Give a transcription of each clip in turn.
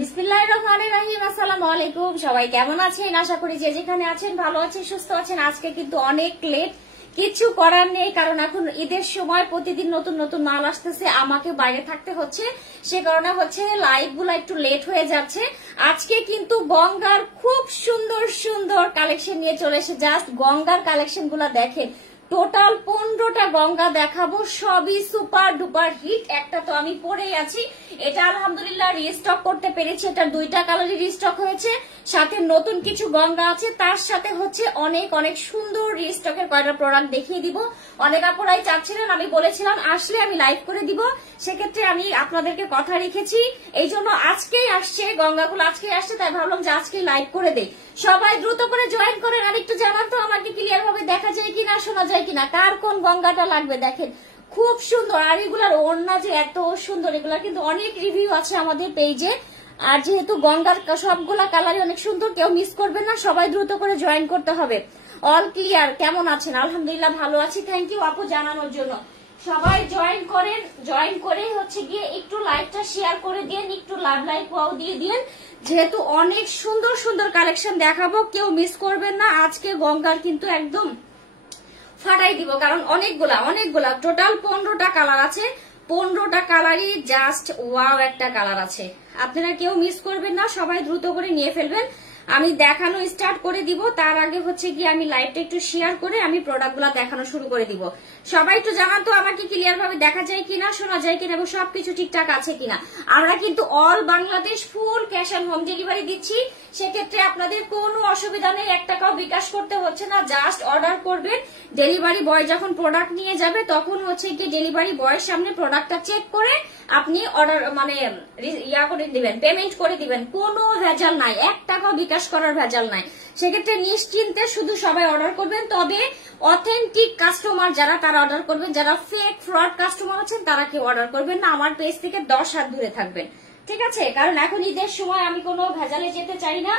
বিসমিল্লাহির রহমানির রহিম। আসসালামু আলাইকুম। সবাই কেমন আছেন? আশা করি যে যেখানে আছেন ভালো আছেন, সুস্থ আছেন। আজকে কিন্তু অনেক লেট, কিছু করার নেই, কারণ এখন ঈদের সময় প্রতিদিন নতুন নতুন মাল আসতেছে, আমাকে বাইরে থাকতে হচ্ছে, সে কারণে হচ্ছে লাইভ গুলো একটু লেট হয়ে যাচ্ছে। আজকে কিন্তু গঙ্গার খুব সুন্দর সুন্দর কালেকশন নিয়ে চলে এসে, জাস্ট গঙ্গার কালেকশন গুলা দেখেন। টোটাল 15টা গঙ্গা দেখাবো, সবই সুপার ডুপার হিট। একটা তো আমি পরেই আছি, এটা আলহামদুলিল্লাহ রিস্টক করতে পেরেছি। এটা 2টা কালারই রিস্টক হয়েছে, সাথে নতুন কিছু গঙ্গা আছে, তার সাথে হচ্ছে অনেক অনেক সুন্দর রিস্টকের কয়টা প্রোডাক্ট দেখিয়ে দিব। অনেক আপুরাই চাচ্ছিলেন, আমি বলেছিলাম আসলে আমি লাইভ করে দিব, সেক্ষেত্রে আমি আপনাদেরকে কথা রেখেছি। এই জন্য আজকেই আসছে গঙ্গাগুলো, আজকেই আসছে, তাই ভাবলাম যে আজকে লাইভ করে দেই। সবাই দ্রুত করে জয়েন করেন। আর একটু জানান তো আমাকে ক্লিয়ার ভাবে দেখা যায় কিনা, শোনা যায় কিনা, কার কোন গঙ্গাটা লাগবে। দেখেন খুব সুন্দর, আর এগুলার ওড়না যে এত সুন্দর, এগুলা কিন্তু অনেক রিভিউ আছে আমাদের পেজে। আর যেহেতু গঙ্গার সবগুলা কালারই অনেক সুন্দর, কেউ মিস করবেন না, সবাই দ্রুত করে জয়েন করতে হবে। অল ক্লিয়ার, কেমন আছেন? আলহামদুলিল্লাহ ভালো আছি, থ্যাংক ইউ আপু জানানোর জন্য। সবাই জয়েন করেন, জয়েন করে হচ্ছে গিয়ে একটু লাইভটা শেয়ার করে দিন, একটু লাভ লাইক ওয়াও দিয়ে দিন, যেহেতু অনেক সুন্দর সুন্দর কালেকশন দেখাবো, কেউ মিস করবেন না। আজকে গঙ্গার কিন্তু একদম ফাটাই দিব, কারণ অনেকগুলা টোটাল 15টা কালার আছে, 15টা কালারই জাস্ট ওয়াও একটা কালার আছে। আপনারা কেউ মিস করবেন না, সবাই দ্রুত করে নিয়ে ফেলবেন। আমি দেখানো স্টার্ট করে দিব, তার আগে হচ্ছে গিয়ে আমি লাইভটা একটু শেয়ার করে আমি প্রোডাক্টগুলো দেখানো শুরু করে দিব। সবাই একটু জানান তো আমাকে ক্লিয়ার ভাবে দেখা যায় কিনা, শোনা যায় কিনা এবং সবকিছু ঠিকঠাক আছে কিনা। আমরা কিন্তু all Bangladesh full cash on home delivery দিচ্ছি, সেক্ষেত্রে আপনাদের কোনো অসুবিধা নেই, 1 টাকাও বিকাশ করতে হচ্ছে না। জাস্ট অর্ডার করবেন, ডেলিভারি বয় যখন প্রোডাক্ট নিয়ে যাবে তখন হচ্ছে গিয়ে ডেলিভারি বয়ের সামনে প্রোডাক্টটা চেক করে আপনি অর্ডার মানে করে দিবেন, পেমেন্ট করে দিবেন। কোনো ভেজাল নাই, 1 টাকাও বিকাশ করার ভেজাল নাই। সেক্ষেত্রে নিশ্চিন্তে শুধু সবাই অর্ডার করবেন, তবে অথেন্টিক কাস্টমার যারা তারা অর্ডার করবেন, যারা ফেক ফ্রড কাস্টমার আছেন তারা কেউ অর্ডার করবেন না। আমার পেজ থেকে 10 হাত দূরে থাকবেন, ঠিক আছে? কারণ এখন ঈদের সময় আমি কোনো ভেজালে যেতে চাই না,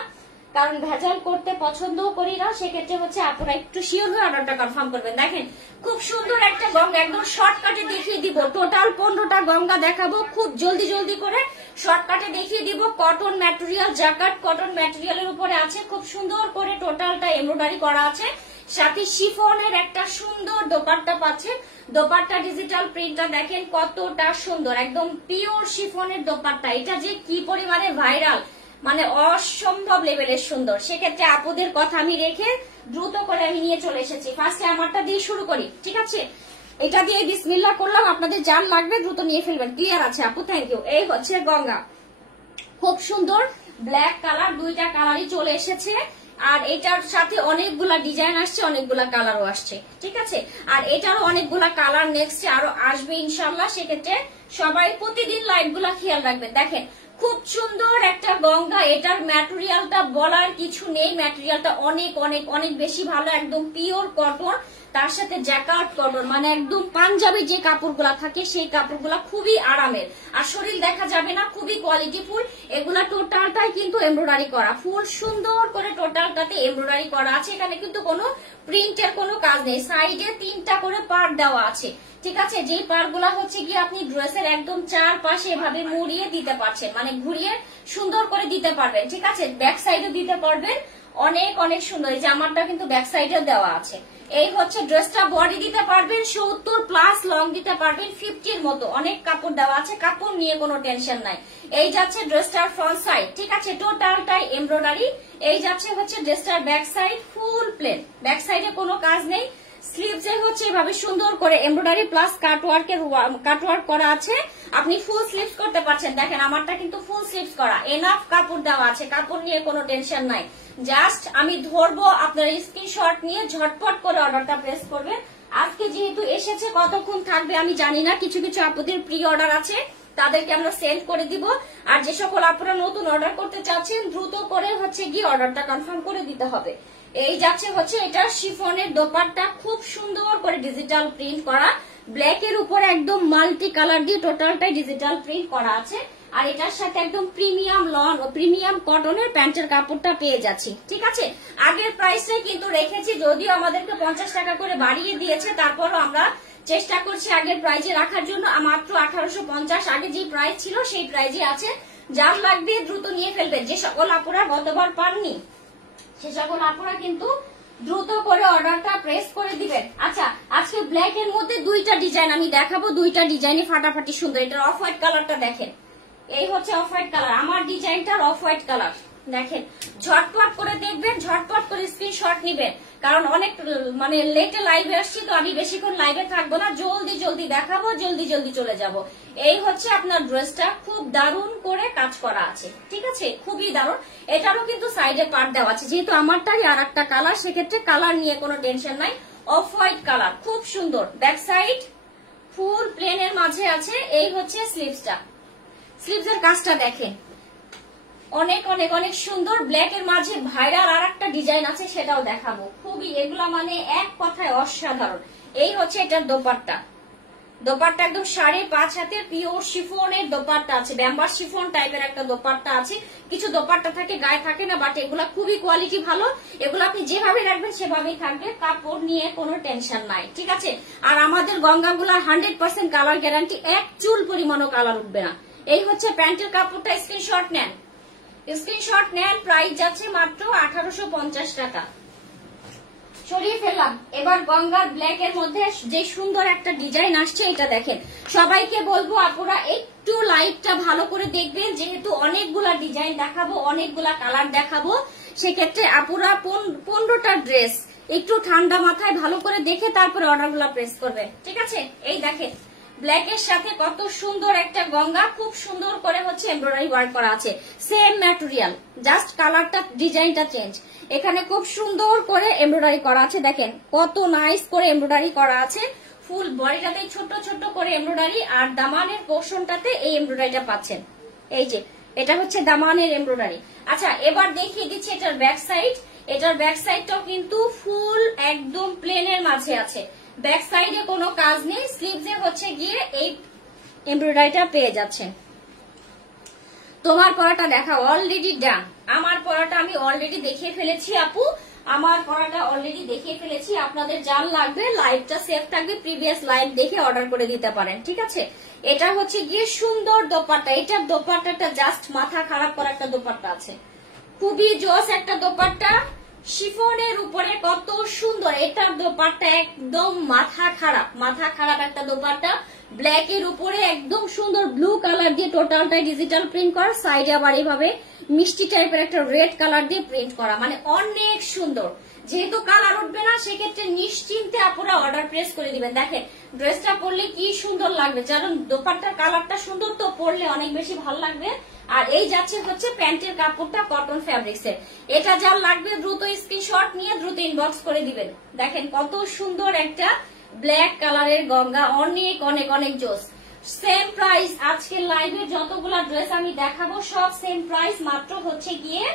কারণ ভেজাল করতে পছন্দও করি না। সেক্ষেত্রে হচ্ছে আপনারা একটু শিওর হয়ে অর্ডারটা কনফার্ম করবেন। দেখেন খুব সুন্দর একটা গঙ্গা, একদম শর্টকাটে দেখিয়ে দিব। টোটাল 15টা গঙ্গা দেখাবো, খুব জলদি জলদি করে শর্টকাটে দেখিয়ে দিব। কটন ম্যাটেরিয়াল, জ্যাকেট কটন ম্যাটেরিয়ালের উপরে আছে, খুব সুন্দর করে টোটালটা এমব্রয়ডারি করা আছে, সাথে শিফনের একটা সুন্দর দোপাট্টা পাচ্ছে। দোপাট্টা ডিজিটাল প্রিন্টটা দেখেন কতটা সুন্দর, একদম পিওর শিফনের দোপাট্টা। এটা যে কি পরিমাণে ভাইরাল, মানে অসম্ভব লেভেলের সুন্দর। সেক্ষেত্রে আপুদের কথা আমি রেখে দ্রুত করে আমি নিয়ে চলে এসেছি। ফার্স্টে আমারটা দিয়ে শুরু করি, ঠিক আছে? এটা দিয়ে বিসমিল্লাহ করলাম, আপনাদের জান লাগবে দ্রুত নিয়ে ফেলবেন। ক্লিয়ার আছে আপু, থ্যাংক ইউ। এই হচ্ছে গঙ্গা, খুব সুন্দর ব্ল্যাক কালার, 2টা কালারই চলে এসেছে। আর এটার সাথে অনেকগুলা ডিজাইন আসছে, অনেকগুলা কালারও আসছে, ঠিক আছে? আর এটারও অনেকগুলা কালার নেক্সট আরো আসবে ইনশাল্লাহ। সেক্ষেত্রে সবাই প্রতিদিন লাইভ গুলা খেয়াল রাখবেন। দেখেন খুব সুন্দর একটা গঙ্গা, এটার ম্যাটেরিয়ালটা বলার কিছু নেই, ম্যাটেরিয়ালটা অনেক অনেক অনেক বেশি ভালো, একদম পিওর কটন, তার সাথে জ্যাকেট কটন, মানে একদম পাঞ্জাবি যে কাপড়গুলা থাকে সেই কাপড়গুলা খুবই আরামের, আর শরীর দেখা যাবে না, খুবই কোয়ালিটি ফুল। এগুলা টোটালটাই কিন্তু এমব্রয়ডারি করা, ফুল সুন্দর করে টোটালটাতে এমব্রয়ডারি করা আছে। এখানে কিন্তু কোনো প্রিন্টের কোনো কাজ নেই, সাইডে 3টা করে পার্ট দেওয়া আছে, ঠিক আছে? যে পার্ট গুলা হচ্ছে কি আপনি ড্রেসের একদম চারপাশে এভাবে মুড়িয়ে দিতে পারছেন, মানে ঘুরিয়ে সুন্দর করে দিতে পারবেন, ঠিক আছে? ব্যাক সাইডে দিতে পারবেন, অনেক অনেক সুন্দর। এই জামাটা কিন্তু ব্যাক সাইডে দেওয়া আছে। এই হচ্ছে ড্রেসটা, বডি দিতে পারবেন 70+ লং দিতে পারবেন 50-র মতো, অনেক কাপড় দেওয়া আছে, কাপড় নিয়ে কোনো টেনশন নাই। এই যাচ্ছে ড্রেসটার ফ্রন্ট সাইড, ঠিক আছে? টোটালটাই এমব্রয়ডারি। এই যাচ্ছে হচ্ছে ড্রেসটার ব্যাক সাইড, ফুল প্লেন, ব্যাক সাইডে কোনো কাজ নেই। স্লিভসে হচ্ছে এভাবে সুন্দর করে এমব্রয়ডারি প্লাস কাটওয়ার্ক করা আছে, আপনি ফুল স্লিভস করতে পারছেন। দেখেন আমারটা কিন্তু ফুল স্লিভস করা, এনাফ কাপড় দেওয়া আছে, কাপড় নিয়ে কোনো টেনশন নাই। জাস্ট আমি ধরবো, আপনার স্ক্রিনশট নিয়ে ঝটপট করে অর্ডারটা প্লেস করবেন। আজকে যেহেতু এসেছে, কতক্ষণ থাকবে আমি জানি না, কিছু কিছু আপুদের প্রি অর্ডার আছে, তাদেরকে আমরা সেন্ড করে দিব। আর যে সকল আপনারা নতুন অর্ডার করতে চাচ্ছেন দ্রুত করে হচ্ছে গিয়ে অর্ডারটা কনফার্ম করে দিতে হবে। এই যাচ্ছে হচ্ছে এটা শিফনের দোপাট্টা, খুব সুন্দর করে ডিজিটাল প্রিন্ট করা, ব্ল্যাক এর উপরে একদম মাল্টি কালার দিয়ে টোটালটাই ডিজিটাল প্রিন্ট করা আছে। আর এটার সাথে একদম প্রিমিয়াম কটনের প্যান্টের কাপড়টা পেয়ে যাচ্ছি, ঠিক আছে? আগের প্রাইসে কিন্তু রেখেছি, যদিও আমাদেরকে 50 টাকা করে বাড়িয়ে দিয়েছে, তারপরও আমরা চেষ্টা করছি আগের প্রাইজে রাখার জন্য। মাত্র 1850 আগে যে প্রাইস ছিল সেই প্রাইজে আছে। যার লাগবে দ্রুত নিয়ে ফেলবেন। যে সকল আপুরা গতবার পাননি সে সকল আপুরা কিন্তু দ্রুত করে অর্ডারটা প্রেস করে দিবেন। আচ্ছা, আজকে ব্ল্যাক এর মধ্যে দুইটা ডিজাইন আমি দেখাবো, দুইটা ডিজাইনই ফাটাফাটি সুন্দর। এটার অফ হোয়াইট কালারটা দেখেন, এই হচ্ছে অফ হোয়াইট কালার, আমার ডিজাইনটার অফ হোয়াইট কালার দেখেন। ঝটপট করে দেখবেন, ঝটপট করে স্ক্রিনশট নিবেন, কারণ অনেক মানে লেটে লাইভে আসছি তো আমি বেশিক্ষণ লাইভে থাকবো না, জলদি জলদি দেখাবো, জলদি জলদি চলে যাব। এই হচ্ছে আপনার ড্রেসটা, খুব দারুণ করে কাজ করা আছে, ঠিক আছে, খুবই দারুণ। এটারও কিন্তু সাইডে পার্ট দেওয়া আছে, যেহেতু আমারটাই আর একটা কালার, সেক্ষেত্রে কালার নিয়ে কোনো টেনশন নাই। অফ হোয়াইট কালার, খুব সুন্দর। ব্যাক সাইড ফুল প্লেনের মাঝে আছে। এই হচ্ছে স্লিভসটা, স্লিভসের কাজটা দেখেন, অনেক অনেক অনেক সুন্দর। ব্ল্যাক এর মাঝে ভাইরাল আর একটা ডিজাইন আছে, সেটাও দেখাবো। খুবই এগুলা মানে এক কথায় অসাধারণ। এই হচ্ছে এটার দোপাট্টা, দোপাট্টা একদম 5.5 হাতের পিওর শিফনের দোপাট্টা আছে, ব্যাম্বার শিফন টাইপের একটা দোপাট্টা আছে। কিছু দোপাট্টা থাকে গায়ে থাকে না, বাট এগুলা খুবই কোয়ালিটি ভালো। এগুলো আপনি যেভাবে রাখবেন সেভাবেই থাকবে, কাপড় নিয়ে কোনো টেনশন নাই, ঠিক আছে। আর আমাদের গঙ্গাগুলা 100% কালার গ্যারান্টি, এক চুল পরিমাণও কালার উঠবে না। এই হচ্ছে প্যান্টের কাপড়টা, স্ক্রিনশট নেন, স্ক্রিনশট নেন। প্রাইস যাচ্ছে মাত্র 1850 টাকা। সরিয়ে ফেললাম। এবার গঙ্গার ব্ল্যাক এর মধ্যে যে সুন্দর একটা ডিজাইন আসছে, এটা দেখেন। সবাইকে বলবো আপুরা একটু লাইটটা ভালো করে দেখবেন, যেহেতু অনেকগুলা ডিজাইন দেখাবো, অনেকগুলা কালার দেখাবো, সেক্ষেত্রে আপুরা 15টা ড্রেস একটু ঠান্ডা মাথায় ভালো করে দেখে তারপরে অর্ডার গুলা প্রেস করবে, ঠিক আছে। এই দেখেন ব্ল্যাক এর সাথে কত সুন্দর একটা গঙ্গা, খুব সুন্দর করে হচ্ছে এমব্রয়ডারি ওয়ার্ক করা আছে, সেম ম্যাটেরিয়াল, জাস্ট কালারটা ডিজাইনটা চেঞ্জ। এখানে খুব সুন্দর করে এমব্রয়ডারি করা আছে, দেখেন কত নাইস করে এমব্রয়ডারি করা আছে। ফুল বডিটাতে ছোট ছোট করে এমব্রয়ডারি, আর দামানের পোর্শনটাতে এই এমব্রয়ডারিটা পাচ্ছেন। এই যে এটা হচ্ছে দামানের এমব্রয়ডারি। আচ্ছা, এবার দেখিয়ে দিচ্ছি এটার ব্যাক সাইড। এটার ব্যাক সাইডটাও কিন্তু ফুল একদম প্লেনের মাঝে আছে, ব্যাক সাইডে কোনো কাজ নেই, স্লিভসে হচ্ছে গিয়ে এই এমব্রয়ডারিটা পেয়ে যাচ্ছেন। তোমার পরাটা দেখা অলরেডি ডান, আমার পরাটা আমি অলরেডি দেখিয়ে ফেলেছি আপু, আমার পরাটা অলরেডি দেখিয়ে ফেলেছি। আপনাদের যার লাগবে লাইভটা সেভ থাকবে, প্রিভিয়াস লাইভ দেখে অর্ডার করে দিতে পারেন, ঠিক আছে। এটা হচ্ছে গিয়ে সুন্দর দোপাট্টা, এটার দোপাট্টাটা জাস্ট মাথা খারাপ করা একটা দোপাট্টা আছে, খুবই জোস একটা দোপাট্টা, শিফনের উপরে কত সুন্দর। এটার দোপাট্টা একদম মাথা খারাপ একটা দোপাট্টা, ব্ল্যাক এর উপরে একদম সুন্দর ব্লু কালার দিয়ে টোটালটাই ডিজিটাল প্রিন্ট করা, সাইডে আবার এইভাবে মিষ্টি টাইপের একটা রেড কালার দিয়ে প্রিন্ট করা, মানে অনেক সুন্দর। যেহেতু কালার উঠবে না, সেক্ষেত্রে নিশ্চিন্তে আপনারা অর্ডার প্রেস করে দিবেন। দেখেন ড্রেসটা পরলে কি সুন্দর লাগবে, কারণ দোপাট্টার কালারটা সুন্দর, তো পরলে অনেক বেশি ভালো লাগবে। আর এই যাচ্ছে হচ্ছে প্যান্টের কাপড়টা কটন ফ্যাব্রিক্স এর। এটা যার লাগবে দ্রুত স্ক্রিনশট নিয়ে দ্রুত ইনবক্স করে দিবেন। দেখেন কত সুন্দর একটা ব্ল্যাক কালারের গঙ্গা, অনেক অনেক অনেক জোস। সেম প্রাইস, আজকের লাইভে যতগুলা ড্রেস আমি দেখাবো সব সেম প্রাইস, মাত্র হচ্ছে গিয়ে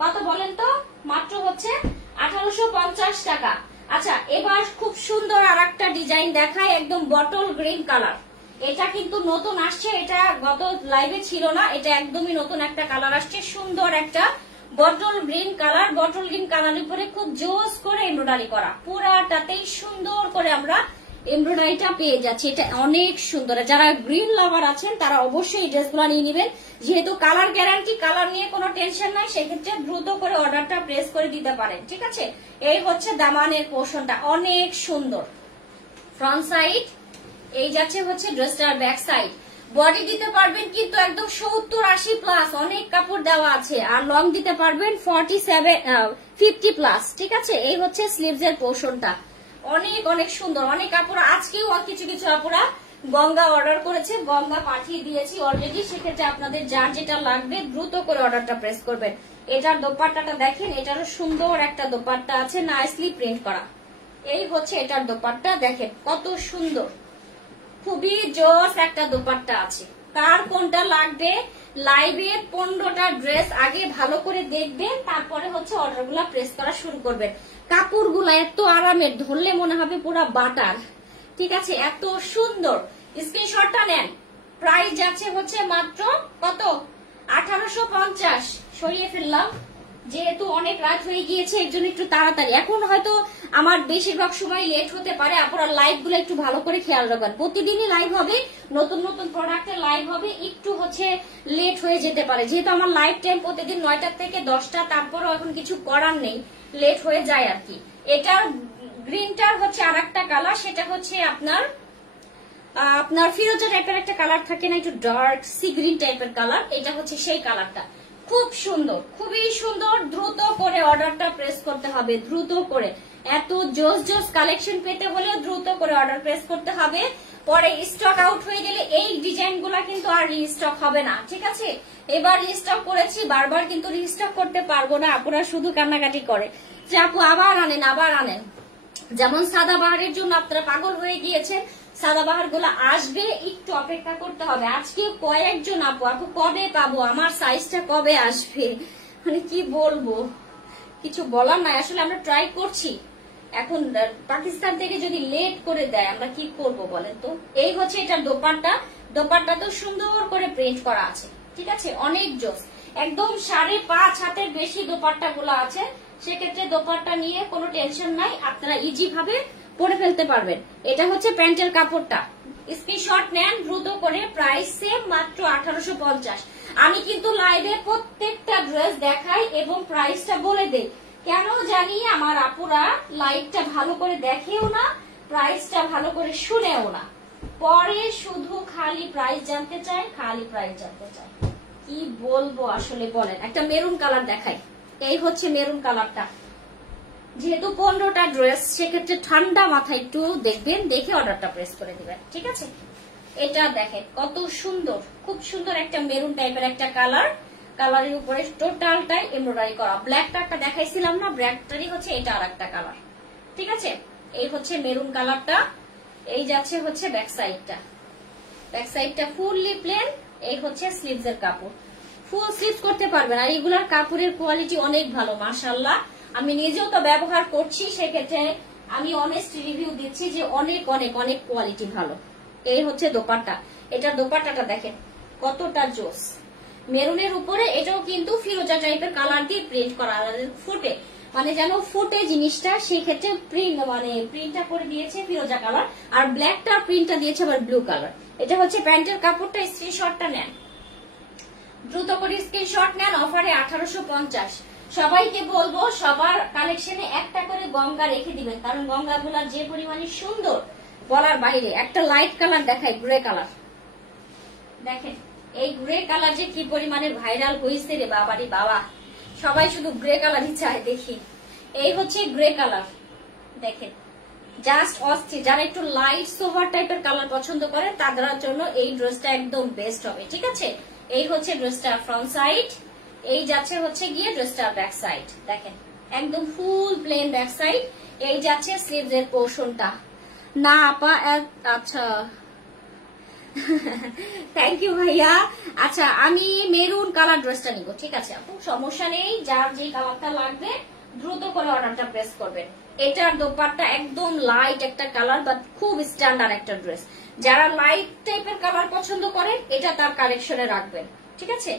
কত বলেন তো, মাত্র হচ্ছে 1850 টাকা। আচ্ছা, এবার খুব সুন্দর আর একটা ডিজাইন দেখায়, একদম বটল গ্রিন কালার। এটা কিন্তু নতুন আসছে, এটা গত লাইভে ছিল না, এটা একদমই নতুন একটা কালার আসছে, সুন্দর একটা bottle green colour. Bottle green কালারের উপরে খুব জোস করে এমব্রয়ডারি করা, পুরাটাতেই সুন্দর করে আমরা এমব্রয়ডারিটা পেয়ে যাচ্ছি। এটা অনেক সুন্দর, যারা গ্রিন লাভার আছেন তারা অবশ্যই এই ড্রেসগুলো নিয়ে নেবেন, যেহেতু কালার গ্যারান্টি, কালার নিয়ে কোনো টেনশন নাই, সেক্ষেত্রে দ্রুত করে অর্ডারটা প্রেস করে দিতে পারেন, ঠিক আছে। এই হচ্ছে দামানের পোর্শনটা, অনেক সুন্দর। ফ্রন্ট সাইড এই যাচ্ছে হচ্ছে ড্রেসটার ব্যাক সাইড। বডি দিতে পারবেন কিন্তু একদম 70-80 প্লাস, অনেক কাপড় দেওয়া আছে। আর লং দিতে পারবেন 50 প্লাস, ঠিক আছে। এই হচ্ছে স্লিভস এর পোর্শনটা, অনেক অনেক সুন্দর। অনেক কাপড় আজকেও কিছু কিছু আপুরা গঙ্গা অর্ডার করেছে, গঙ্গা পাঠিয়ে দিয়েছি অলরেডি, সেক্ষেত্রে আপনাদের যার যেটা লাগবে দ্রুত করে অর্ডারটা প্রেস করবেন। এটার দোপাট্টাটা দেখেন, এটারও সুন্দর একটা দোপাট্টা আছে, নাইসলি প্রিন্ট করা। এই হচ্ছে এটার দোপাট্টা, দেখেন কত সুন্দর, খুবই জোস একটা দোপাট্টা আছে। কার কোনটা লাগবে লাইভে 15টা ড্রেস আগে ভালো করে দেখবেন, তারপরে হচ্ছে অর্ডারগুলা প্রেস করা শুরু করবেন। কাপড়গুলা এত আরামের, ধরলে মনে হবে পুরা বাটার, ঠিক আছে, এত সুন্দর। স্ক্রিনশটটা নেন। প্রাইস যাচ্ছে হচ্ছে মাত্র কত, 1850। সরিয়ে ফেললাম, যেহেতু অনেক রাত হয়ে গিয়েছে এর জন্য একটু তাড়াতাড়ি, এখন হয়তো আমার বেশিরভাগ সময় লেট হতে পারে। আপনারা লাইভ গুলো একটু ভালো করে খেয়াল রাখবেন, প্রতিদিনই লাইভ হবে, নতুন নতুন প্রোডাক্টের লাইভ হবে, একটু লেট হয়ে যেতে পারে, যেহেতু আমার লাইভ টাইম প্রতিদিন 9টা থেকে 10টা, তারপরেও এখন কিছু করার নেই, লেট হয়ে যায় আর কি। এটার গ্রিনটার আর একটা কালার, সেটা আপনার ফিরোজা টাইপের একটা কালার থাকে না, একটু ডার্ক সি গ্রিন টাইপের কালার, এটা সেই কালারটা। খুব সুন্দর, খুবই সুন্দর। দ্রুত করে অর্ডারটা প্রেস করতে হবে, দ্রুত করে। এত জোস জোস কালেকশন পেতে হলে দ্রুত করে অর্ডার প্রেস করতে হবে, পরে স্টক আউট হয়ে গেলে এই ডিজাইন গুলা কিন্তু আর রিস্টক হবে না, ঠিক আছে? এবার রিস্টক করেছি, বারবার কিন্তু রিস্টক করতে পারবো না। আপনারা শুধু কান্নাকাটি করে যে আপু আবার আনেন, আবার আনেন। যেমন সাদাবাহারের জন্য আপনারা পাগল হয়ে গিয়েছেন, সাদাবাহার গুলো আসবে, একটু অপেক্ষা করতে হবে। আজকে কয়েকজন আপু কবে পাবো, আমার সাইজটা কবে আসবে, কি বলবো, কিছু বলার নাই। আসলে আমরা ট্রাই করছি, এখন পাকিস্তান থেকে যদি লেট করে দেয় আমরা কি করব বলেন তো। এই এটার দোপাট্টা, দোপাট্টা তো সুন্দর করে প্রিন্ট করা আছে, ঠিক আছে, অনেক জোস। একদম 5.5 হাতের বেশি দোপাট্টা গুলো আছে, সেক্ষেত্রে দোপাট্টা নিয়ে কোনো টেনশন নাই, আপনারা ইজি ভাবে পরে ফেলতে পারবেন। এটা প্যান্টের কাপড়টা, স্ক্রিনশট নেন দ্রুত করে। প্রাইস সেম, মাত্র 1850। আমি কিন্তু লাইভে প্রত্যেকটা ড্রেস দেখাই এবং প্রাইসটা বলে দেই, কেন জানি আমার আপুরা লাইভটা ভালো করে দেখেও না, প্রাইসটা ভালো করে শুনেও না, পরে শুধু খালি প্রাইস জানতে চায়, খালি প্রাইস জানতে চায়। কি বলবো আসলে বলেন। একটা মেরুন কালার দেখাই, এই মেরুন কালারটা। যেহেতু 15টা ড্রেস, সেক্ষেত্রে ঠান্ডা মাথায় একটু দেখবেন, দেখে অর্ডারটা প্রেস করে দিবেন, ঠিক আছে? এটা দেখেন কত সুন্দর, খুব সুন্দর একটা মেরুন টাইপের একটা কালার, কালারের উপরে টোটালটাই এমব্রয়ডারি করা। ব্ল্যাকটা একটা দেখাইছিলাম না, ব্ল্যাকটারই এটা আর একটা কালার, ঠিক আছে? এই মেরুন কালারটা। এই যাচ্ছে ব্যাক সাইডটা, ব্যাক সাইডটা ফুললি প্লেন। এই স্লিভস এর কাপড়, ফুল স্লিভস করতে পারবেন। আর এগুলার কাপড়ের কোয়ালিটি অনেক ভালো, মাশাআল্লাহ। আমি নিজেও তো ব্যবহার করছি, সেক্ষেত্রে আমি অনেস্ট রিভিউ দিচ্ছি যে অনেক অনেক অনেক কোয়ালিটি ভালো। এই দোপাট্টা, এটার দোপাট্টাটা দেখেন কতটা জোস, মেরুনের উপরে। এটাও কিন্তু ফিরোজা টাইপের কালার দিয়ে প্রিন্ট করা, ফুটে যেন ফুটে জিনিসটা, সেই ক্ষেত্রে প্রিন্টটা করে দিয়েছে ফিরোজা কালার, আর ব্ল্যাকটা প্রিন্টটা দিয়েছে আবার ব্লু কালার। এটা প্যান্টের কাপড়টা। স্ক্রিনশটটা নেন, দ্রুত করে স্ক্রিনশট নেন। অফারে 1850। সবাইকে বলবো সবার কালেকশনে একটা করে গঙ্গা রেখে দিবেন, কারণ গঙ্গা গুলা যে পরিমাণে সুন্দর বলার বাইরে। একটা লাইট কালার দেখাই, গ্রে কালার দেখেন। এই গ্রে কালার যে কি পরিমাণে ভাইরাল হয়েছে রে বাবারি বাবা, সবাই শুধু গ্রে কালারই চায় দেখি। এই গ্রে কালার দেখেন, জাস্ট অস্থির। যারা একটু লাইট সোভার টাইপের কালার পছন্দ করেন তাদের জন্য এই ড্রেসটা একদম বেস্ট হবে, ঠিক আছে? এই ড্রেসটা ফ্রন্ট সাইড, এই যাচ্ছে গিয়ে ড্রেসটার ব্যাক সাইড দেখেন, একদম ফুল প্লেন ব্যাক সাইড। এই যাচ্ছে স্লিভস এর পোর্শনটা। না আপা, আচ্ছা থ্যাংক ইউ ভাইয়া। আচ্ছা, আমি মেরুন কালার ড্রেসটা নিব, ঠিক আছে আপু, সমস্যা নেই। যার যে কালারটা লাগবে দ্রুত করে অর্ডারটা প্রেস করবেন। এটার দোপাট্টা একদম লাইট একটা কালার, বাট খুব স্ট্যান্ডার্ড একটা ড্রেস। যারা লাইট টাইপের কালার পছন্দ করেন এটা তার কালেকশনে রাখবেন, ঠিক আছে?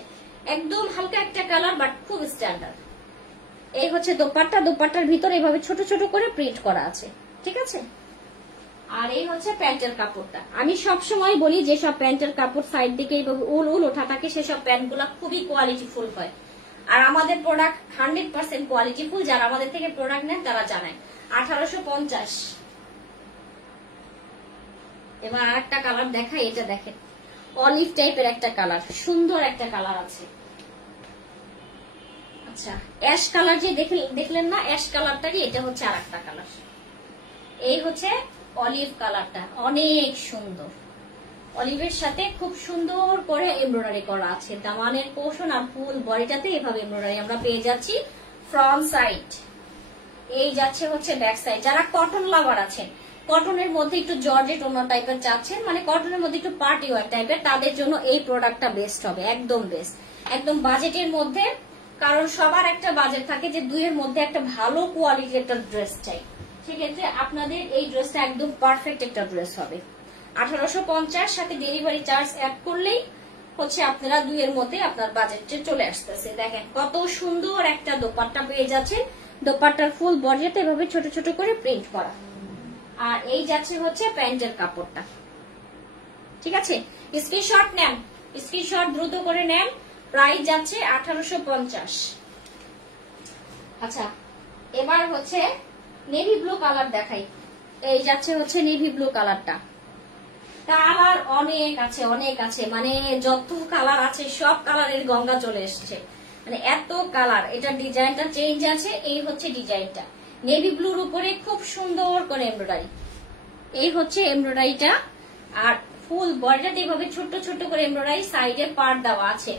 একদম হালকা একটা কালার, বাট খুব স্ট্যান্ডার্ড। এই দোপাট্টা, দোপাট্টার ভিতরে এভাবে ছোট ছোট করে প্রিন্ট করা আছে, ঠিক আছে? আর এই প্যান্টের কাপড়টা। আমি সবসময় বলি যে সব প্যান্টের কাপড় সাইড দিকে এইভাবে উল উল ওঠা থাকে, সেসব প্যান্ট গুলা খুবই কোয়ালিটিফুল হয়। আর আমাদের প্রোডাক্ট 100% কোয়ালিটিফুল। যারা আমাদের থেকে প্রোডাক্ট নেন তারা জানায়। 1850। এবার আর একটা কালার দেখাই, এটা দেখেন অলিভ টাইপের একটা কালার, সুন্দর একটা কালার আছে। আচ্ছা, অ্যাশ কালার যে দেখলেন না, অ্যাশ কালারটারই এটা আর একটা কালার। এই অলিভ কালারটা অনেক সুন্দর, অলিভের সাথে খুব সুন্দর করে এমব্রয়ডারি করা আছে। দামানের পোর্শন আর ফুল বডিটাতে এভাবে এমব্রয়ডারি আমরা পেয়ে যাচ্ছি। ফ্রন্ট সাইড, এই যাচ্ছে ব্যাক সাইড। যারা কটন লাভার আছেন, কটনের মধ্যে একটু জর্জেট অন্য টাইপের চাচ্ছেন, কটনের মধ্যে একটু পার্টি ওয়ার টাইপের, তাদের জন্য এই প্রোডাক্টটা বেস্ট হবে, একদম বেস্ট, একদম বাজেটের মধ্যে। কারণ সবার একটা বাজেট থাকে যে দুইয়ের মধ্যে একটা ভালো কোয়ালিটির একটা ড্রেস চাই, সেক্ষেত্রে আপনাদের এই ড্রেসটা একদম পারফেক্ট একটা ড্রেস হবে। 1850, সাথে ডেলিভারি চার্জ অ্যাড করলেই হচ্ছে আপনারা 2 এর মধ্যে আপনার বাজেটে চলে আসতেছে। দেখেন কত সুন্দর একটা দোপাট্টা পেয়ে যাচ্ছে। দোপাট্টার ফুল বডিতে এভাবে ছোট ছোট করে প্রিন্ট করা, আর এই যাচ্ছে হচ্ছে প্যান্টের কাপড়টা। ঠিক আছে, স্ক্রিনশট নেন, স্ক্রিনশট দ্রুত করে নেন। প্রাইস যাচ্ছে 1850। আচ্ছা, এবার হচ্ছে নেভি ব্লু কালার দেখাই। এই যাচ্ছে হচ্ছে নেভি ব্লু কালারটা। কালার অনেক আছে, অনেক আছে, মানে যত কালার আছে সব কালারের গঙ্গা চলে এসছে, মানে এত কালার। এটা ডিজাইনটা চেঞ্জ আছে, এই হচ্ছে ডিজাইনটা নেভি ব্লুর উপরে খুব সুন্দর করে এমব্রয়ডারি। এই হচ্ছে এমব্রয়ডারিটা, আর ফুল বডিটাতে এভাবে ছোট ছোট করে এমব্রয়ডারি, সাইডে পার্ট দেওয়া আছে।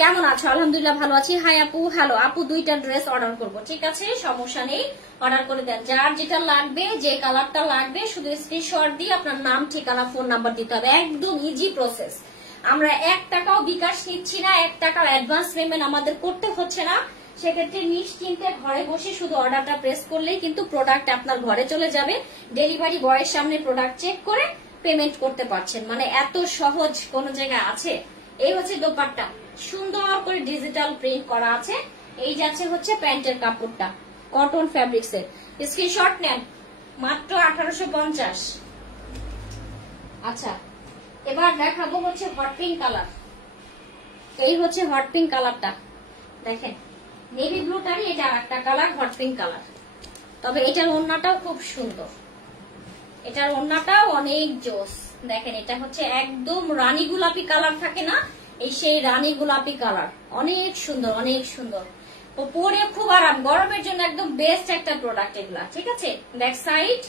কেমন আছো? আলহামদুলিল্লাহ ভালো আছি। হাই আপু, হ্যালো আপু, 2টা ড্রেস অর্ডার করব। ঠিক আছে, সমস্যা নেই, অর্ডার করে দেন। যার যেটা লাগবে, যে কালারটা লাগবে, শুধু স্ক্রিনশট দিয়ে আপনার নাম, ঠিকানা, ফোন নাম্বার দিতে হবে। একদম ইজি প্রসেস। আমরা 1 টাকাও বিকাশ নিচ্ছি না, 1 টাকার অ্যাডভান্স পেমেন্ট আমাদের করতে হচ্ছে না। সেক্ষেত্রে নিশ্চিন্তে ঘরে বসে শুধু অর্ডারটা প্রেস করলেই কিন্তু প্রোডাক্ট আপনার ঘরে চলে যাবে। ডেলিভারি বয়ের সামনে প্রোডাক্ট চেক করে পেমেন্ট করতে পারছেন। মানে এত সহজ কোন জায়গায় আছে? এই হচ্ছে দোপাট্টা, সুন্দর করে ডিজিটাল প্রিন্ট করা আছে। এই যাচ্ছে হচ্ছে প্যান্টের কাপড়টা, কটন ফ্যাব্রিক্স এর। স্ক্রিনশট নেন, মাত্র 1850। আচ্ছা, এবার দেখাবো হচ্ছে হট পিঙ্ক কালার। এই হচ্ছে হট পিঙ্ক কালারটা, দেখেন নেভি ব্লুটারই এটা একটা কালার, হট পিঙ্ক কালার। তবে এটার ওড়নাটাও খুব সুন্দর, এটার ওড়নাটাও অনেক জোস। দেখেন এটা হচ্ছে একদম রানী গোলাপি কালার থাকে না, এই সেই রানী গোলাপি কালার, অনেক সুন্দর, অনেক সুন্দর। পরে খুব আরাম, গরমের জন্য একদম বেস্ট একটা প্রোডাক্ট এগুলা। ঠিক আছে, ব্যাক সাইড,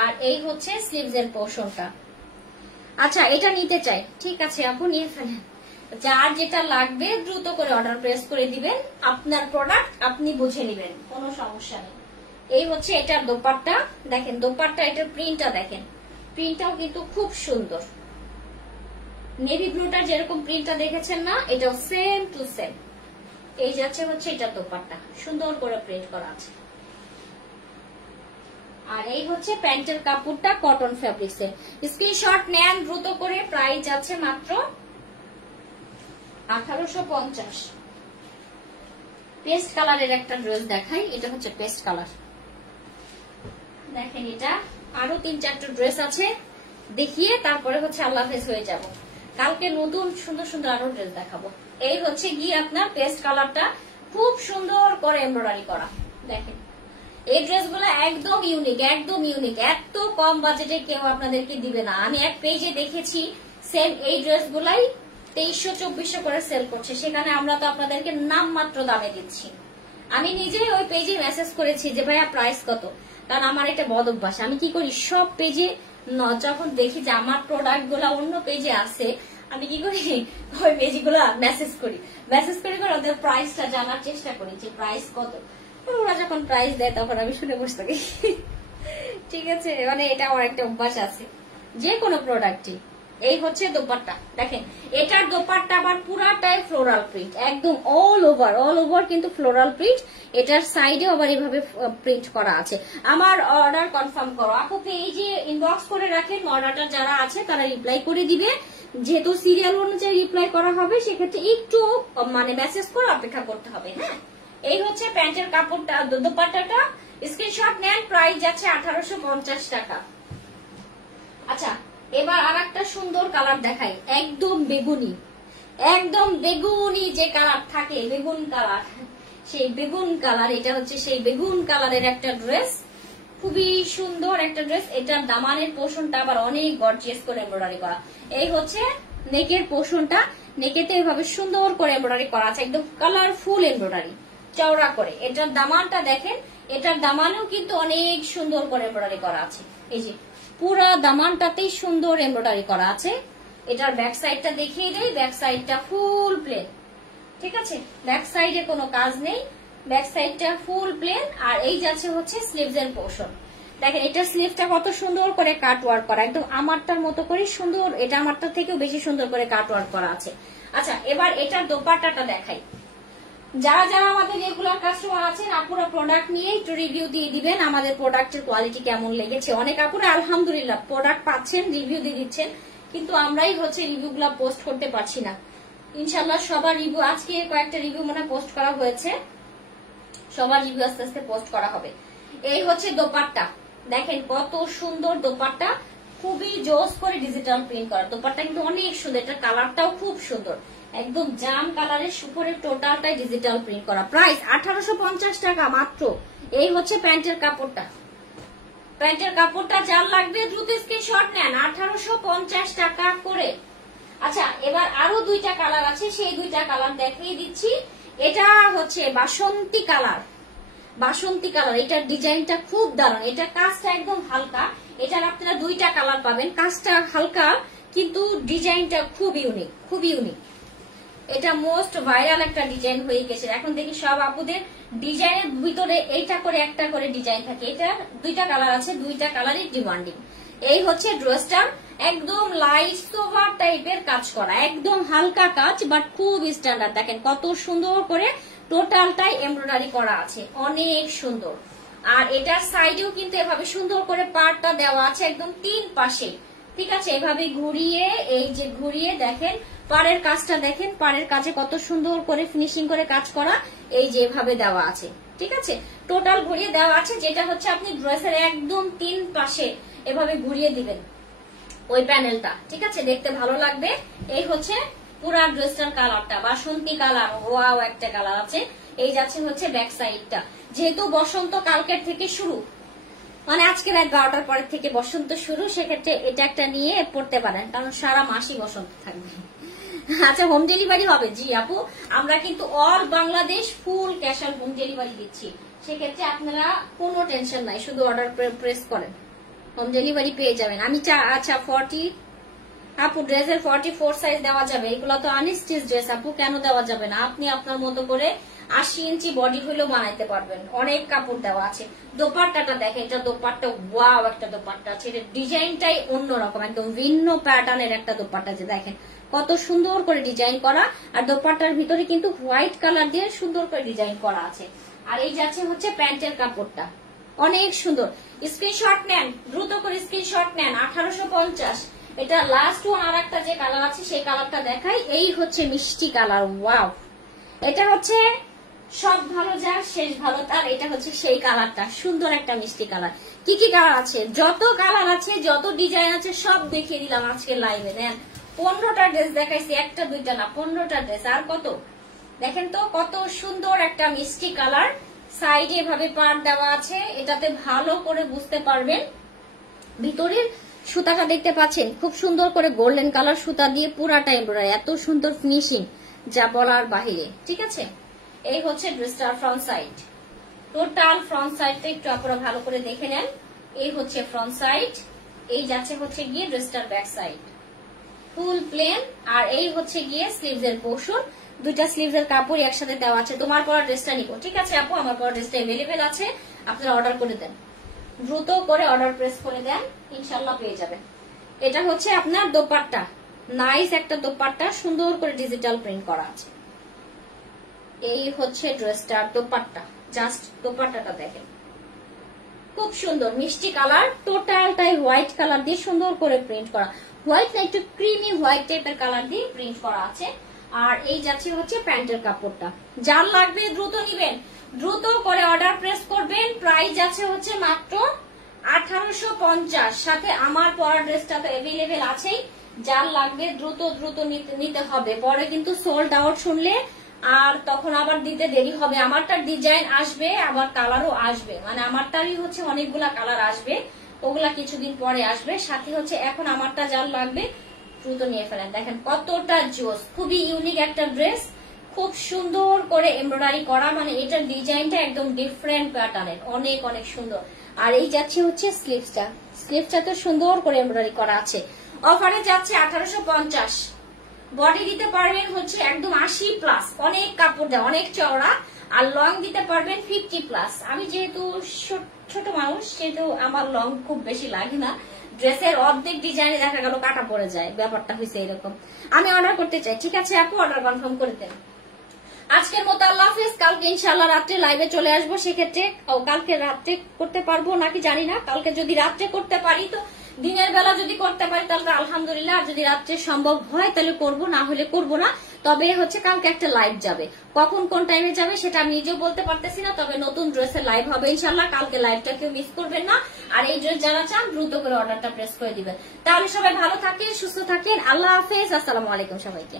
আর এই হচ্ছে স্লিভস এর পোর্শনটা। আচ্ছা, এটা নিতে চাই, ঠিক আছে আপু নিয়ে ফেলেন। যার যেটা লাগবে দ্রুত করে অর্ডার প্রেস করে দিবেন। আপনার প্রোডাক্ট আপনি বুঝে নেবেন, কোনো সমস্যা নেই। এই হচ্ছে এটার দোপাট্টা, দেখেন দোপাট্টা, এটার প্রিন্টটা দেখেন, প্রিন্টটাও কিন্তু খুব সুন্দর। নেভি ব্লুটা যেরকম প্রিন্টটা দেখেছেন না, এটাও সেম টু সেম। এই যাচ্ছে হচ্ছে এটার দোপাট্টা, সুন্দর করে প্রিন্ট করা আছে। আর এই হচ্ছে প্যান্টের কাপড়টা, কটন ফ্যাব্রিক্স এর। স্ক্রিনশট নেন দ্রুত করে। প্রাইস যাচ্ছে মাত্র 1850। পেস্ট কালারের একটা ড্রেস দেখাই, এটা হচ্ছে পেস্ট কালার। দেখেন এটা আরো 3-4টা ড্রেস আছে, দেখিয়ে তারপরে হচ্ছে আল্লাহ হাফেজ হয়ে যাব। কালকে নতুন সুন্দর সুন্দর আরো ড্রেস দেখাবো। এই হচ্ছে গিয়ে আপনার পেস্ট কালারটা, খুব সুন্দর করে এমব্রয়ডারি করা। দেখেন এই ড্রেসগুলো একদম ইউনিক, একদম ইউনিক। এত কম বাজেটে কেউ আপনাদেরকে দিবে না। আমি এক পেজে দেখেছি সেম এই ড্রেসগুলাই 2300-2400 করে সেল করছে, সেখানে আমরা তো আপনাদেরকে নামমাত্র দামে দিচ্ছি। আমি নিজেই ওই পেজে মেসেজ করেছি যে ভাইয়া প্রাইস কত, কারণ আমার একটা বদ অভ্যাস। আমি কি করি, সব পেজে যখন দেখি যে আমার প্রোডাক্ট গুলা অন্য পেজে আছে, আমি কি করি ওই পেজ গুলা মেসেজ করি, মেসেজ করে করে ওদের প্রাইসটা জানার চেষ্টা করি যে প্রাইস কত। ওরা যখন প্রাইস দেয় তখন আমি শুনে বসে থাকি। ঠিক আছে, মানে এটা আমার একটা অভ্যাস আছে যে কোনো প্রোডাক্টই। এই হচ্ছে দোপাট্টা, দেখেন এটার দোপাট্টা আবার পুরাটাই ফ্লোরাল প্রিন্ট, একদম অল ওভার কিন্তু ফ্লোরাল প্রিন্ট। এটার সাইডে আবার এইভাবে প্রিন্ট করা আছে। আমার অর্ডার কনফার্ম করো আপু, এই যে ইনবক্স করে রাখেন, অর্ডারটা যারা আছে তারা রিপ্লাই করে দিবে। যেহেতু সিরিয়াল অনুযায়ী রিপ্লাই করা হবে, সেক্ষেত্রে একটু মানে মেসেজ করে অপেক্ষা করতে হবে। হ্যাঁ, এই হচ্ছে প্যান্টের কাপড়টা, দোপাট্টাটা। স্ক্রিনশট নেন, প্রাইস যাচ্ছে 1850 টাকা। আচ্ছা, এবার আর একটা সুন্দর কালার দেখাই, একদম বেগুনি, একদম বেগুনি যে কালার থাকে, বেগুন কালার, সেই বেগুন কালার। এটা হচ্ছে সেই বেগুন কালারের একটা ড্রেস, খুবই সুন্দর একটা ড্রেস। এটার দামানের পোর্শনটা আবার অনেক গর্জিয়াস করে এমব্রয়ডারি করা। এই হচ্ছে নেকের পোর্শনটা, নেকেতে এভাবে সুন্দর করে এমব্রয়ডারি করা আছে, একদম কালারফুল এমব্রয়ডারি চওড়া করে। এটার দামানটা দেখেন, এটার দামানেও কিন্তু অনেক সুন্দর করে এমব্রয়ডারি করা আছে। এই যে পুরা দামানটাতেই সুন্দর এমব্রয়ডারি করা আছে। এটার ব্যাক সাইডটা দেখিয়ে দেই, ব্যাক সাইডটা ফুল প্লেন। ঠিক আছে, ব্যাক সাইডে কোনো কাজ নেই, ব্যাক সাইডটা ফুল প্লেন। আর এই যাচ্ছে হচ্ছে স্লিভস এর পোর্শন। দেখেন এটা স্লিভটা কত সুন্দর করে কাট ওয়ার্ক করা, একদম আমারটার মতো করে সুন্দর, এটা আমারটার থেকেও বেশি সুন্দর করে কাট ওয়ার্ক করা আছে। আচ্ছা, এবার এটার দোপাট্টাটা দেখাই। যারা যারা আমাদের রেগুলার কাস্টমার আছেন, আপুরা প্রোডাক্ট নিয়ে একটু রিভিউ দিয়ে দিবেন, আমাদের প্রোডাক্টের কোয়ালিটি কেমন লেগেছে। অনেক আপুরা আলহামদুলিল্লাহ প্রোডাক্ট পাচ্ছেন, রিভিউ দিয়ে দিচ্ছেন, কিন্তু আমরাই হচ্ছে রিভিউগুলো পোস্ট করতে পারছি না। ইনশাল্লাহ সবার রিভিউ, আজকে কয়েকটা রিভিউ মনে পোস্ট করা হয়েছে, সবার রিভিউ আস্তে আস্তে পোস্ট করা হবে। এই হচ্ছে দোপাট্টা, দেখেন কত সুন্দর দোপাট্টা, খুবই জোস করে ডিজিটাল প্রিন্ট করা দোপাট্টা, কিন্তু অনেক সুন্দর, এটা কালারটাও খুব সুন্দর, একদম জাম কালারের উপরে টোটালটাই ডিজিটাল প্রিন্ট করা। প্রাইস 1850 টাকা মাত্র। এই হচ্ছে প্যান্টের কাপড়টা, প্যান্টের কাপড়টা যার লাগবে দ্রুত স্ক্রিনশট নেন, 1850 টাকা করে। আচ্ছা, এবার আরো দুইটা কালার আছে, সেই দুইটা কালার দেখিয়ে দিচ্ছি। এটা হচ্ছে বাসন্তী কালার, বাসন্তী কালার, এটার ডিজাইনটা খুব দারুণ, এটা কাজটা একদম হালকা, এটার আপনারা দুইটা কালার পাবেন, কাজটা হালকা কিন্তু ডিজাইনটা খুব ইউনিক, খুব ইউনিক। এটা মোস্ট ভাইরাল একটা ডিজাইন হয়ে গেছে, এখন দেখি সব আপুদের ডিজাইনের ভিতরে এইটা করে একটা করে ডিজাইন থাকে। এটা দুইটা কালার আছে, দুইটা কালারই ডিমান্ডিং। এই হচ্ছে ড্রেসটা, একদম লাইট সোভার টাইপের কাজ করা, একদম হালকা কাজ বাট খুব স্ট্যান্ডার্ড। দেখেন কত সুন্দর করে টোটালটাই এমব্রয়ডারি করা আছে, অনেক সুন্দর। আর এটার সাইডেও কিন্তু এভাবে সুন্দর করে পাড়টা দেওয়া আছে একদম তিন পাশে, ঠিক আছে, এভাবে ঘুরিয়ে, এই যে ঘুরিয়ে দেখেন পাড়ের কাজটা, দেখেন পাড়ের কাজে কত সুন্দর করে ফিনিশিং করে কাজ করা, এই যে এভাবে দেওয়া আছে, ঠিক আছে, টোটাল ঘুরিয়ে দেওয়া আছে, যেটা হচ্ছে আপনি ড্রেসের একদম তিন পাশে এভাবে ঘুরিয়ে দিবেন ওই প্যানেলটা, ঠিক আছে, দেখতে ভালো লাগবে। এই হচ্ছে পুরা ড্রেসটার কালারটা, বাসন্তী কালার, ওয়াও একটা কালার আছে। এই যাচ্ছে হচ্ছে ব্যাক সাইডটা, যেহেতু বসন্ত কালকের থেকে শুরু, মানে আজকে রাত 12টার পরের থেকে বসন্ত শুরু, সেক্ষেত্রে এটা একটা নিয়ে পড়তে পারেন, কারণ সারা মাসই বসন্ত থাকবে। আচ্ছা, হোম ডেলিভারি হবে? জি আপু, আমরা কিন্তু all Bangladesh full cash on home delivery দিচ্ছি, সেক্ষেত্রে আপনারা কোনো টেনশন নাই, শুধু অর্ডার প্রেস করেন, হোম ডেলিভারি পেয়ে যাবেন। আমি আচ্ছা 40 আপু ড্রেসের 44 সাইজ দেওয়া যাবে? এগুলো তো আনস্টিচ ড্রেস আপু, কেন দেওয়া যাবে না? আপনি আপনার মতো করে 80 ইঞ্চি বডি হইলেও বানাইতে পারবেন, অনেক কাপড় দেওয়া আছে। দোপাট্টাটা দেখেন, এটা দোপাট্টা ওয়াও একটা দোপাট্টা আছে, এটা ডিজাইনটাই অন্যরকম, একদম ভিন্ন প্যাটার্নের একটা দোপাট্টা, যে দেখেন কত সুন্দর করে ডিজাইন করা, আর দোপাট্টার ভিতরে কিন্তু হোয়াইট কালার দিয়ে সুন্দর করে ডিজাইন করা আছে। আর এই যাচ্ছে হচ্ছে প্যান্টের কাপড়টা, অনেক সুন্দর। স্ক্রিনশট নেন, দ্রুত করে স্ক্রিনশট নেন, 1850। এটা লাস্ট ওয়ান, আর একটা যে কালার আছে সেই কালারটা দেখাই, এই হচ্ছে মিষ্টি কালার, ওয়াও, এটা হচ্ছে সব ভালো যার শেষ ভালো তার, এটা হচ্ছে সেই কালারটা, সুন্দর একটা মিষ্টি কালার। কি কি কালার আছে, যত কালার আছে, যত ডিজাইন আছে সব দেখিয়ে দিলাম আজকে লাইভে। দেন 15টা ড্রেস দেখাইছি, একটা দুইটা না, 15টা ড্রেস। আর কত দেখেন তো, কত সুন্দর একটা মিষ্টি কালার, সাইডে এভাবে পাড় দেওয়া আছে, এটাতে ভালো করে বুঝতে পারবেন। ভিতরের সুতাটা দেখতে পাচ্ছেন, খুব সুন্দর করে গোল্ডেন কালার সুতা দিয়ে পুরাটা এমব্রয়ডারি, এত সুন্দর ফিনিশিং যা বলার বাহিরে, ঠিক আছে। এই হচ্ছে ড্রেসটার ফ্রন্ট সাইড, টোটাল ফ্রন্ট সাইডটা একটু আপনারা ভালো করে দেখে নেন। এই হচ্ছে ফ্রন্ট সাইড, এই যাচ্ছে হচ্ছে গিয়ে ড্রেসটার ব্যাক সাইড, ফুল প্লেন। আর এই হচ্ছে গিয়ে স্লিভস এর পোর্শন, দুইটা স্লিভস এর কাপড় একসাথে দেওয়া আছে। তোমার পরা ড্রেসটা নিব, ঠিক আছে আপু, আমার পরা ড্রেসটা अवेलेबल আছে, আপনারা অর্ডার করে দেন, দ্রুত করে অর্ডার প্রেস করে দেন, ইনশাআল্লাহ পেয়ে যাবেন। এটা হচ্ছে আপনার দোপাট্টা, নাইস একটা দোপাট্টা, সুন্দর করে ডিজিটাল প্রিন্ট করা আছে। এই হচ্ছে ড্রেসটার দোপাট্টা, জাস্ট দোপাট্টাটা দেখেন, খুব সুন্দর মিষ্টি কালার, টোটালটাই হোয়াইট কালার দিয়ে সুন্দর করে প্রিন্ট করা, হোয়াইট না একটু ক্রিমি হোয়াইট টাইপের কালার দিয়ে প্রিন্ট করা আছে। আর এই যাচ্ছে হচ্ছে প্যান্টের কাপড়টা, যার লাগবে দ্রুত নিবেন, দ্রুত করে অর্ডার প্রেস করবেন। প্রাইস আছে হচ্ছে মাত্র 1850, সাথে আমার পরা ড্রেসটা তো अवेलेबल আছেই, যার লাগবে দ্রুত দ্রুত নিতে হবে, পরে কিন্তু সোল্ড আউট শুনলে আর তখন আবার দিতে দেরি হবে। আমারটার ডিজাইন আসবে, আবার কালারও আসবে, মানে আমারটারই হচ্ছে অনেকগুলা কালার আসবে, ওগুলা কিছুদিন পরে আসবে। সাথে হচ্ছে এখন আমারটা যার লাগবে দ্রুত নিয়ে ফেলেন। দেখেন কতটা জোস, খুবই ইউনিক একটা ড্রেস, খুব সুন্দর করে এমব্রয়ডারি করা, মানে এটার ডিজাইনটা একদম ডিফারেন্ট প্যাটার্নের, অনেক অনেক সুন্দর। আর এই যাচ্ছে হচ্ছে স্লিভসটা, স্লিভসটাতে সুন্দর করে এমব্রয়ডারি করা আছে। অফারে যাচ্ছে 1850, বডি দিতে পারবেন হচ্ছে একদম 80+, অনেক কাপড় দেয়, অনেক চওড়া, আর লং দিতে পারবেন 50+। আমি যেহেতু ছোট মানুষ, সেহেতু আমার লং খুব বেশি লাগে না, ড্রেসের অর্ধেক ডিজাইনে দেখা গেল কাটা পড়ে যায়, ব্যাপারটা হয়েছে এরকম। আমি অর্ডার করতে চাই, ঠিক আছে আপু, অর্ডার কনফার্ম করে দেন। আজকের মতো আল্লাহ হাফেজ, কালকে ইনশাআল্লাহ রাত্রে লাইভে চলে আসবো, সেক্ষেত্রে কালকে রাত্রে করতে পারবো নাকি জানি না, কালকে যদি রাত্রে করতে পারি তো দিনের বেলা যদি করতে পারি তাহলে আলহামদুলিল্লাহ, আর যদি রাত্রে সম্ভব হয় তাহলে করবো, না হলে করবো না। তবে হচ্ছে কালকে একটা লাইভ যাবে, কখন কোন টাইমে যাবে সেটা আমি নিজেও বলতে পারতেছি না। তবে নতুন ড্রেসের লাইভ হবে ইনশাল্লাহ, কালকে লাইভটা কেউ মিস করবেন না। আর এই ড্রেস যারা চান দ্রুত করে অর্ডারটা প্রেস করে দিবেন। তাহলে সবাই ভালো থাকেন, সুস্থ থাকেন, আল্লাহ হাফেজ, আসসালামু আলাইকুম সবাইকে।